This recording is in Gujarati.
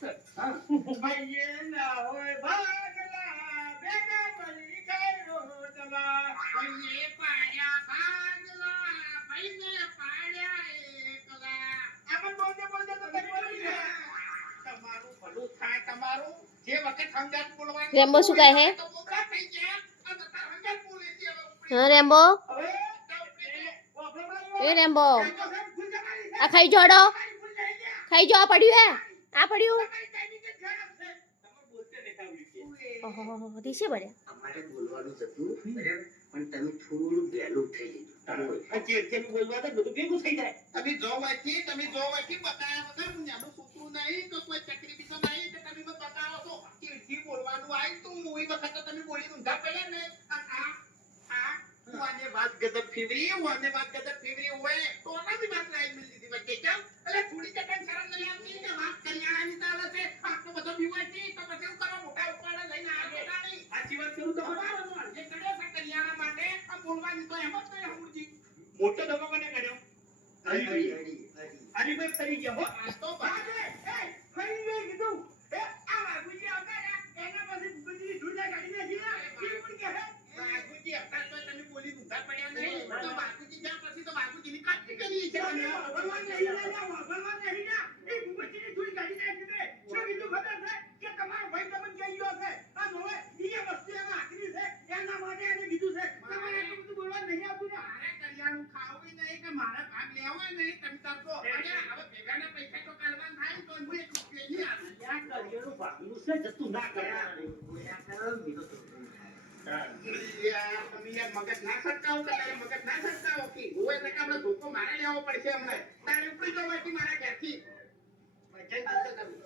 ભાઈએ ના હોય ભાગલા બેના બળી ખાયો રોટલા ભાઈએ પાડ્યા ભાગલા ભાઈને પાડ્યા એકલા આમાં બોલતે બોલતે તો તક બોલી ગયા તમારું ભલું થાય તમારું જે વખત સમજાત બોલવાનું રેમ્બો શું કહે હે તો મોકળા થઈ ગયા અને તાર સમજાત બોલે છે હા રેમ્બો એ રેમ્બો આ ખાઈ જોડો ખાઈ જો આ પડ્યું હે આ પડ્યું ઓહો દીસે બળે અમારે બોલવાનું હતું બરાબર પણ તમે થોડું વહેલું થઈ ગયું જે બોલવા તો બધું ભેગું થઈ જાય તમે જો વાંચી બતાયા વગર હું જાનું છોકરું નહીં તો કોઈ ચકરી બીજો નહીં કે તમે મને બતાવો તો કે બોલવાનું આવી તું મૂવી વખત તો તમે બોલી ઊંધા પડ્યા ને વાને વાત ગદબ ફીવરી હોય તો નાની વાત લાઈ મિલ દીધી વચ્ચે કેમ એટલે થોડી ચટન શરમ નહીં આવતી કે વાત કલ્યાણાની ચાલે છે આટલો બધો બીવાય તો પછી હું કરવા મોટા ઉપાડા લઈને આ બેઠા નહીં સાચી વાત કરું તો બરાબર જે કર્યો છે કલ્યાણા માટે આ બોલવાની તો એમ જ નહીં હમુરજી મોટો દબો મને કર્યો હરી ફરી ગયો હો આ તો બાજે ફરી ગઈ કીધું આ વાગુજી આવતા એના પછી બધી ઢૂંઢા કાઢીને જીરા કી કોણ કે હે વાગુજી હતા તો તમે બોલી ઊંધા પડ્યા નહીં તો વાગુજી જ્યાં પછી તો વાગુજીની કાટકી કરી છે ભગવાન નહીં ના એ ગુમચીની ઢૂંઢ કાઢી નાખી દે શું કીધું ખબર છે કે તમારો ભાઈ તમને કહી ગયો છે આ જોવે ઈ વસ્તુ એમાં આખરી છે એના માટે એને કીધું છે તમારે એટલું બધું બોલવા નહીં આવતું ને મારે કલ્યાણું ખાવું નહીં કે મારે ભાગ લેવો નહીં તમે તાર તો હવે ભેગાના પૈસા તો કાઢવાના થાય તો હું એક રૂપિયા નહીં આવે યા કરિયરનું ભાગનું છે જતું ના કરવાનું બોલ્યા કરો મીઠો તો તમે યાર મગજ ના સરકાવો કે તારે મગજ ના સરકાવો કે હું એટલે કે આપણે ધોકો મારે લેવો પડશે હમણાં તારે ઉપડી જવાથી મારા ઘરથી બચે જતો તમે